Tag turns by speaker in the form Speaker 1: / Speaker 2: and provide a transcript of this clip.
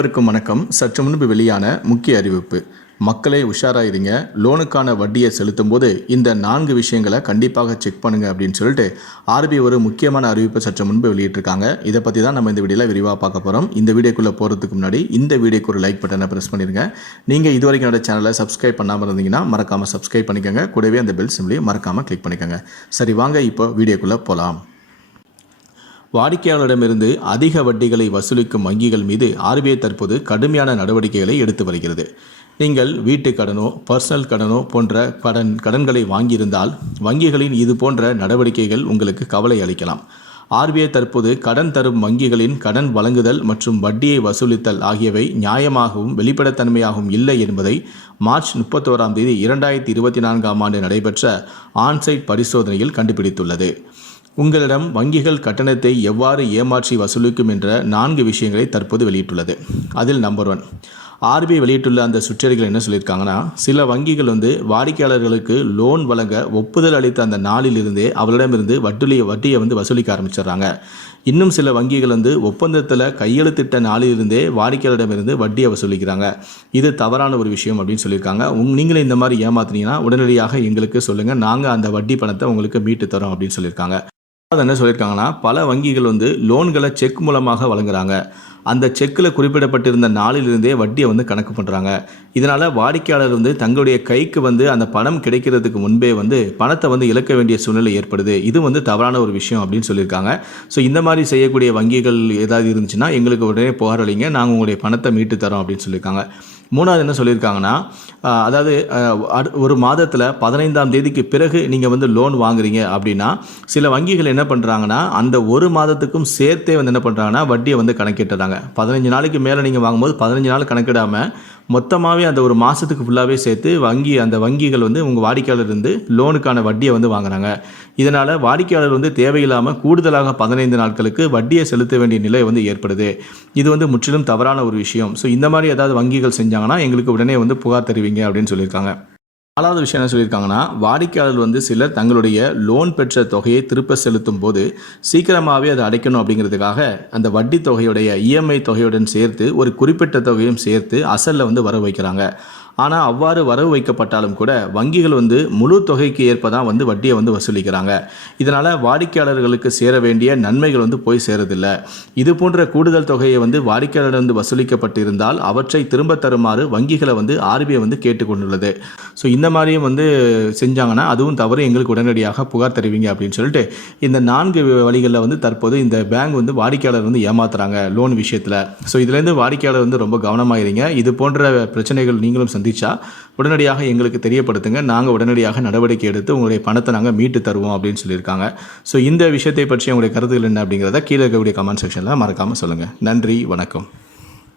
Speaker 1: அனைவருக்கும் வணக்கம். சற்று முன்பு வெளியான முக்கிய அறிவிப்பு. மக்களே உஷாராயிருங்க லோனுக்கான வட்டியை செலுத்தும் போது இந்த நான்கு விஷயங்களை கண்டிப்பாக செக் பண்ணுங்க அப்படின்னு சொல்லிட்டு ஆர்பிஐ ஒரு முக்கியமான அறிவிப்பை சற்று முன்பு வெளியிட்டிருக்காங்க. இதை பற்றி தான் நம்ம இந்த வீடியோவில் விரிவாக பார்க்க போகிறோம் இந்த வீடியோக்குள்ளே போகிறதுக்கு முன்னாடி இந்த வீடியோக்கு ஒரு லைக் பட்டனை ப்ரெஸ் பண்ணிடுங்க நீங்கள் இது வரைக்கும் என்னோட சேனலை சப்ஸ்கிரைப் பண்ணாமல் இருந்தீங்கன்னா மறக்காமல் சப்ஸ்கிரைப் பண்ணிக்கோங்க. கூடவே அந்த பெல் சிம்லையும் மறக்காமல் கிளிக் பண்ணிக்கோங்க. சரி வாங்க இப்போ வீடியோக்குள்ளே போகலாம் வாடிக்கையாளரிடமிருந்து அதிக வட்டிகளை வசூலிக்கும் வங்கிகள் மீது ஆர்பிஐ தற்போது கடுமையான நடவடிக்கைகளை எடுத்து வருகிறது. நீங்கள் வீட்டு கடனோ பர்சனல் கடனோ போன்ற கடன் கடன்களை வாங்கியிருந்தால் வங்கிகளின் இது போன்ற நடவடிக்கைகள் உங்களுக்கு கவலை அளிக்கலாம். ஆர்பிஐ தற்போது கடன் தரும் வங்கிகளின் கடன் வழங்குதல் மற்றும் வட்டியை வசூலித்தல் ஆகியவை நியாயமாகவும் வெளிப்படைத்தன்மையாகவும் இல்லை என்பதை மார்ச் முப்பத்தோராம் தேதி இரண்டாயிரத்தி இருபத்தி நான்காம் ஆண்டு நடைபெற்ற ஆன்சைட் பரிசோதனையில் கண்டுபிடித்துள்ளது. உங்களிடம் வங்கிகள் கட்டணத்தை எவ்வாறு ஏமாற்றி வசூலிக்கும் என்ற நான்கு விஷயங்களை தற்போது வெளியிட்டுள்ளது. அதில் நம்பர் ஒன் ஆர்பிஐ வெளியிட்டுள்ள அந்த சுற்றறிகள் என்ன சொல்லியிருக்காங்கன்னா சில வங்கிகள் வந்து வாடிக்கையாளர்களுக்கு லோன் வழங்க ஒப்புதல் அளித்த அந்த நாளிலிருந்தே அவர்களிடமிருந்து வட்டியை வட்டியை வந்து வசூலிக்க ஆரம்பிச்சிடுறாங்க. இன்னும் சில வங்கிகள் வந்து ஒப்பந்தத்தில் கையெழுத்திட்ட நாளிலிருந்தே வாடிக்கையாளரிடமிருந்து வட்டியை வசூலிக்கிறாங்க. இது தவறான ஒரு விஷயம் அப்படின்னு சொல்லியிருக்காங்க. உங் நீங்களே இந்த மாதிரி ஏமாத்துனீங்கன்னா உடனடியாக எங்களுக்கு சொல்லுங்கள் நாங்கள் அந்த வட்டி பணத்தை உங்களுக்கு மீட்டு தரோம் அப்படின்னு சொல்லியிருக்காங்க. அது என்ன சொல்லியிருக்காங்கன்னா பல வங்கிகள் வந்து லோன்களை செக் மூலமாக வழங்குறாங்க. அந்த செக்கில் குறிப்பிடப்பட்டிருந்த நாளிலிருந்தே வட்டியை வந்து கணக்கு பண்ணுறாங்க இதனால் வாடிக்கையாளர் வந்து தங்களுடைய கைக்கு வந்து அந்த பணம் கிடைக்கிறதுக்கு முன்பே வந்து பணத்தை வந்து இழக்க வேண்டிய சூழ்நிலை ஏற்படுது. இது வந்து தவறான ஒரு விஷயம் அப்படின்னு சொல்லியிருக்காங்க. ஸோ இந்த மாதிரி செய்யக்கூடிய வங்கிகள் ஏதாவது இருந்துச்சுன்னா எங்களுக்கு உடனே புகார் அளிங்க. நாங்கள் உங்களுடைய பணத்தை மீட்டு தரோம் அப்படின்னு சொல்லியிருக்காங்க. மூணாவது என்ன சொல்லியிருக்காங்கன்னா அதாவது அடு- ஒரு மாதத்தில் பதினைந்தாம் தேதிக்கு பிறகு நீங்கள் வந்து லோன் வாங்குறீங்க அப்படின்னா சில வங்கிகள் என்ன பண்ணுறாங்கன்னா அந்த ஒரு மாதத்துக்கும் சேர்த்தே வந்து என்ன பண்ணுறாங்கன்னா வட்டியை வந்து கணக்கிட்டுறாங்க. பதினஞ்சு நாளைக்கு மேலே நீங்கள் வாங்கும்போது பதினஞ்சு நாள் கணக்கிடாமல் மொத்தமாகவே அந்த ஒரு மாதத்துக்கு ஃபுல்லாகவே சேர்த்து வங்கி அந்த வங்கிகள் வந்து உங்கள் வாடிக்கையாளர் இருந்து லோனுக்கான வட்டியை வந்து வாங்குறாங்க. இதனால் வாடிக்கையாளர் வந்து தேவையில்லாமல் கூடுதலாக பதினைந்து நாட்களுக்கு வட்டியை செலுத்த வேண்டிய நிலை வந்து ஏற்படுது. இது வந்து முற்றிலும் தவறான ஒரு விஷயம். ஸோ இந்த மாதிரி ஏதாவது வங்கிகள் செஞ்சாங்கன்னா எங்களுக்கு உடனே வந்து புகார் தருவீங்க அப்படின்னு சொல்லியிருக்காங்க. நாலாவது விஷயம் என்ன சொல்லியிருக்காங்கன்னா வாடிக்கையாளர் வந்து சிலர் தங்களுடைய லோன் பெற்ற தொகையை திருப்ப செலுத்தும் போது சீக்கிரமாகவே அதை அடைக்கணும் அப்படிங்கிறதுக்காக அந்த வட்டி தொகையுடைய இஎம்ஐ தொகையுடன் சேர்த்து ஒரு குறிப்பிட்ட தொகையும் சேர்த்து அசலில் வந்து வர வைக்கிறாங்க. ஆனால் அவ்வாறு வரவு வைக்கப்பட்டாலும் கூட வங்கிகள் வந்து முழு தொகைக்கு ஏற்ப தான் வந்து வட்டியை வந்து வசூலிக்கிறாங்க. இதனால் வாடிக்கையாளர்களுக்கு சேர வேண்டிய நன்மைகள் வந்து போய் சேரதில்லை. இது போன்ற கூடுதல் தொகையை வந்து வாடிக்கையாளர் வந்து வசூலிக்கப்பட்டிருந்தால் அவற்றை திரும்ப தருமாறு வங்கிகளை வந்து ஆர்பிஐ வந்து கேட்டுக்கொண்டுள்ளது. ஸோ இந்த மாதிரியும் வந்து செஞ்சாங்கன்னா அதுவும் தவறு எங்களுக்கு உடனடியாக புகார் தெரிவிங்க அப்படின்னு சொல்லிட்டு இந்த நான்கு வழிகளில் வந்து தற்போது இந்த பேங்க் வந்து வாடிக்கையாளர் வந்து ஏமாத்துறாங்க லோன் விஷயத்தில். ஸோ இதுலேருந்து வாடிக்கையாளர் வந்து ரொம்ப கவனமாக இருங்க இது போன்ற பிரச்சனைகள் நீங்களும் சந்திச்சா உடனடியாக எங்களுக்கு தெரியப்படுத்துங்க. நாங்கள் உடனடியாக நடவடிக்கை எடுத்து உங்களுடைய பணத்தை நாங்கள் மீட்டு தருவோம் அப்படின்னு சொல்லியிருக்காங்க. ஸோ இந்த விஷயத்தை பற்றி உங்களுடைய கருத்துக்கள் என்ன அப்படிங்கிறத கீழே இருக்கக்கூடிய கமெண்ட் செக்ஷனில் மறக்காமல் சொல்லுங்கள் நன்றி வணக்கம்.